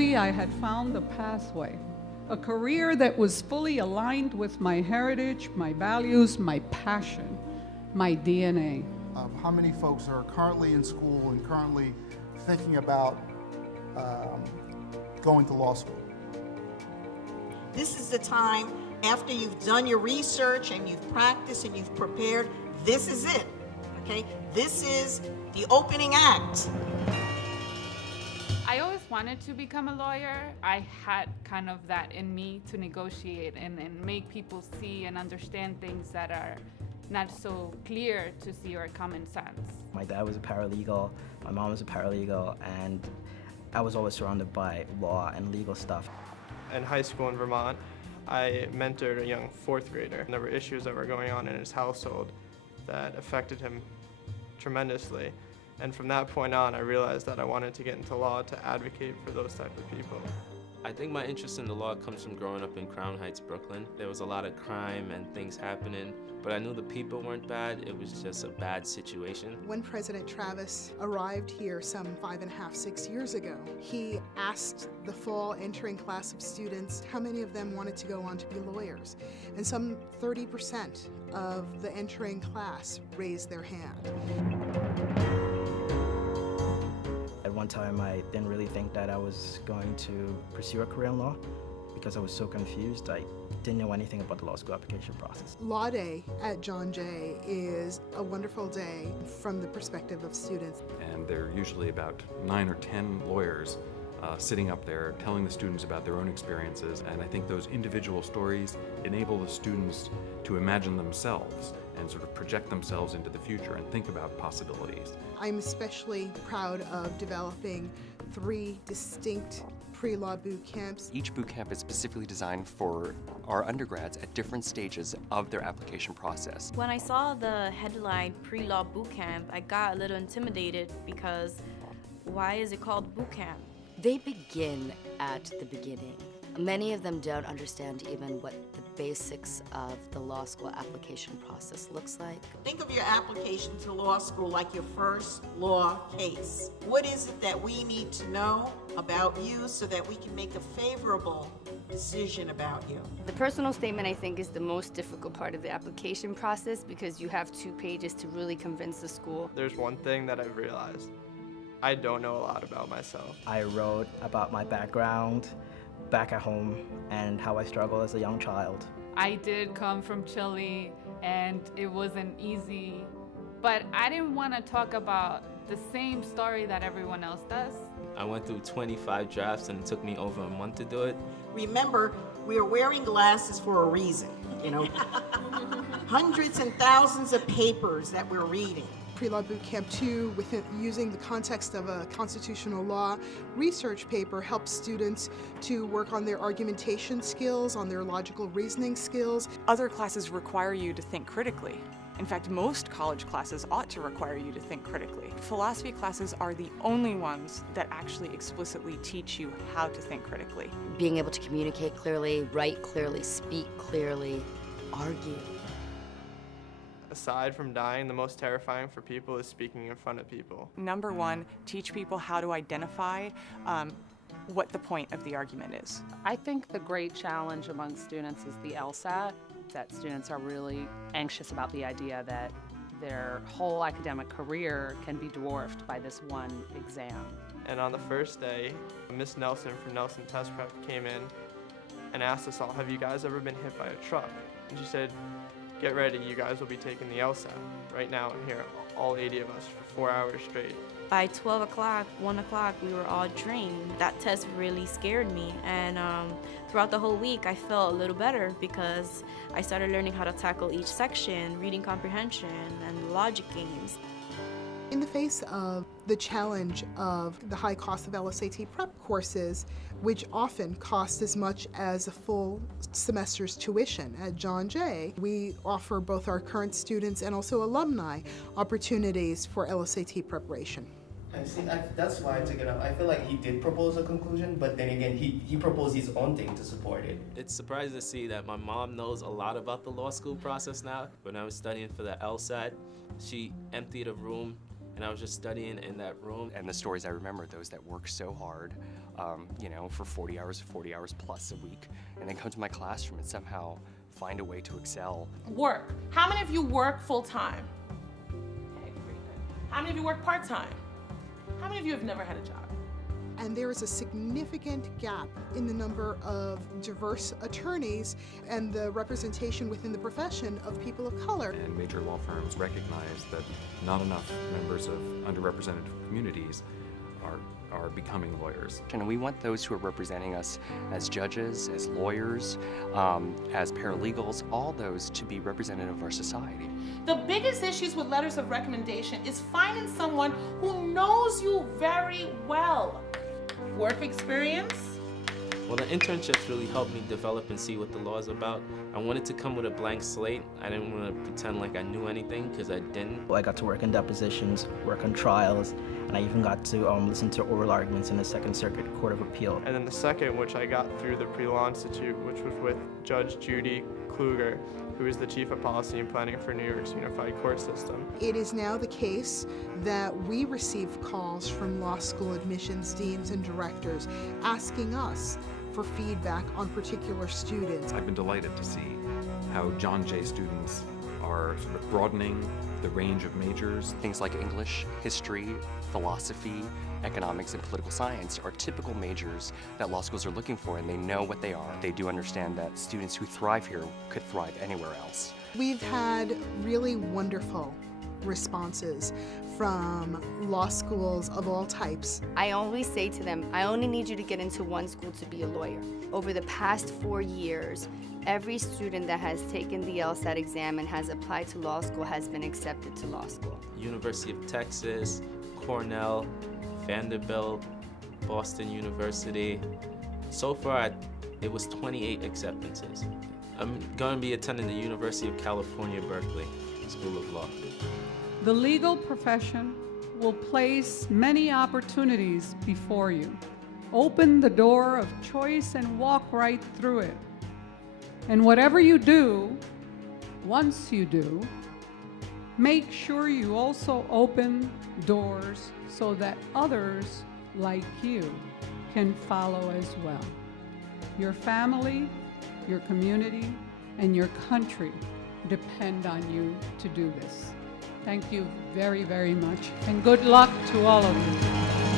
Finally, I had found the pathway, a career that was fully aligned with my heritage, my values, my passion, my DNA. How many folks are currently in school and currently thinking about going to law school? This is the time, after you've done your research and you've practiced and you've prepared, this is it, okay? This is the opening act. I always wanted to become a lawyer. I had kind of that in me to negotiate and make people see and understand things that are not so clear to see or common sense. My dad was a paralegal, my mom was a paralegal, and I was always surrounded by law and legal stuff. In high school in Vermont, I mentored a young fourth grader. There were issues that were going on in his household that affected him tremendously. And from that point on, I realized that I wanted to get into law to advocate for those type of people. I think my interest in the law comes from growing up in Crown Heights, Brooklyn. There was a lot of crime and things happening, but I knew the people weren't bad. It was just a bad situation. When President Travis arrived here some 5.5, 6 years ago, he asked the fall entering class of students how many of them wanted to go on to be lawyers. And some 30% of the entering class raised their hand. At one time, I didn't really think that I was going to pursue a career in law because I was so confused. I didn't know anything about the law school application process. Law Day at John Jay is a wonderful day from the perspective of students. And there are usually about 9 or 10 lawyers sitting up there telling the students about their own experiences, and I think those individual stories enable the students to imagine themselves and sort of project themselves into the future and think about possibilities. I'm especially proud of developing 3 distinct pre-law boot camps. Each boot camp is specifically designed for our undergrads at different stages of their application process. When I saw the headline pre-law boot camp, I got a little intimidated because why is it called boot camp? They begin at the beginning. Many of them don't understand even what the basics of the law school application process looks like. Think of your application to law school like your first law case. What is it that we need to know about you so that we can make a favorable decision about you? The personal statement, I think, is the most difficult part of the application process because you have 2 pages to really convince the school. There's one thing that I've realized. I don't know a lot about myself. I wrote about my background back at home and how I struggled as a young child. I did come from Chile and it wasn't easy, but I didn't want to talk about the same story that everyone else does. I went through 25 drafts and it took me over a month to do it. Remember, we are wearing glasses for a reason, you know. Hundreds and thousands of papers that we're reading. Pre-Law Boot Camp 2, using the context of a constitutional law research paper, helps students to work on their argumentation skills, on their logical reasoning skills. Other classes require you to think critically. In fact, most college classes ought to require you to think critically. Philosophy classes are the only ones that actually explicitly teach you how to think critically. Being able to communicate clearly, write clearly, speak clearly, argue. Aside from dying, the most terrifying for people is speaking in front of people. Number 1, teach people how to identify what the point of the argument is. I think the great challenge among students is the LSAT, that students are really anxious about the idea that their whole academic career can be dwarfed by this one exam. And on the first day, Miss Nelson from Nelson Test Prep came in and asked us all, have you guys ever been hit by a truck? And she said, get ready, you guys will be taking the LSAT. Right now, here, all 80 of us for 4 hours straight. By 12 o'clock, 1 o'clock, we were all drained. That test really scared me, and throughout the whole week, I felt a little better because I started learning how to tackle each section, reading comprehension, and logic games. In the face of the challenge of the high cost of LSAT prep courses, which often cost as much as a full semester's tuition at John Jay, we offer both our current students and also alumni opportunities for LSAT preparation. I see, that's why I took it up. I feel like he did propose a conclusion, but then again, he proposed his own thing to support it. It's surprising to see that my mom knows a lot about the law school process now. When I was studying for the LSAT, she emptied a room and I was just studying in that room. And the stories I remember, those that work so hard, for 40 hours plus a week, and then come to my classroom and somehow find a way to excel. Work. How many of you work full-time? Okay, pretty good. How many of you work part-time? How many of you have never had a job? And there is a significant gap in the number of diverse attorneys and the representation within the profession of people of color. And major law firms recognize that not enough members of underrepresented communities are becoming lawyers. And we want those who are representing us as judges, as lawyers, as paralegals, all those to be representative of our society. The biggest issues with letters of recommendation is finding someone who knows you very well. Work experience? Well, the internships really helped me develop and see what the law is about. I wanted to come with a blank slate. I didn't want to pretend like I knew anything, because I didn't. I got to work in depositions, work on trials, and I even got to listen to oral arguments in the Second Circuit Court of Appeal. And then the second, which I got through the Pre-Law Institute, which was with Judge Judy Kluger, who is the Chief of Policy and Planning for New York's Unified Court System. It is now the case that we receive calls from law school admissions deans and directors asking us for feedback on particular students. I've been delighted to see how John Jay students are sort of broadening the range of majors. Things like English, history, philosophy, economics, and political science are typical majors that law schools are looking for, and they know what they are. They do understand that students who thrive here could thrive anywhere else. We've had really wonderful responses from law schools of all types. I always say to them, I only need you to get into one school to be a lawyer. Over the past 4 years, every student that has taken the LSAT exam and has applied to law school has been accepted to law school. University of Texas, Cornell, Vanderbilt, Boston University. So far, it was 28 acceptances. I'm going to be attending the University of California, Berkeley School of Law. The legal profession will place many opportunities before you. Open the door of choice and walk right through it. And whatever you do, once you do, make sure you also open doors so that others like you can follow as well. Your family, your community, and your country depend on you to do this. Thank you very, very much, and good luck to all of you.